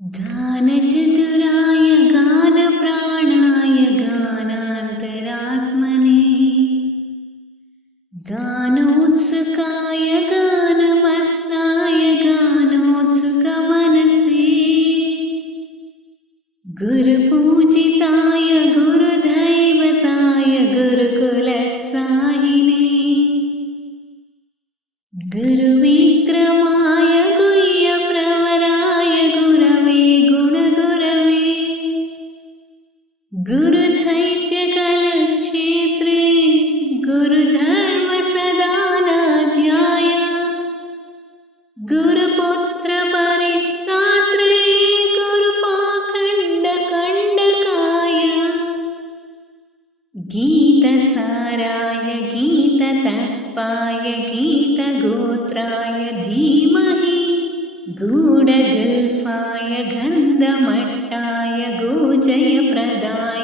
गानचतुराय गानप्राणाय गानान्तरात्मने गानोत्सुकाय गानमत्ताय गानोत्सुकमनसे गुरुपूजिताय गुरुदैवताय गुरुकुलत्साहिने गुरुविक्रमाय गुह्यप्रवराय गुरवे गुणगुरवे गुरुदैत्यकलक्षेत्रे गुरुधर्मसदानाध्याय गुरुपुत्रपरित्रात्रे गुरुपाखण्डकण्डकाय गीतसाराय गीततत्पाय गीतगोत्राय धीमहि गूढगुल्फाय गन्धमट्टाय गोजयप्रदाय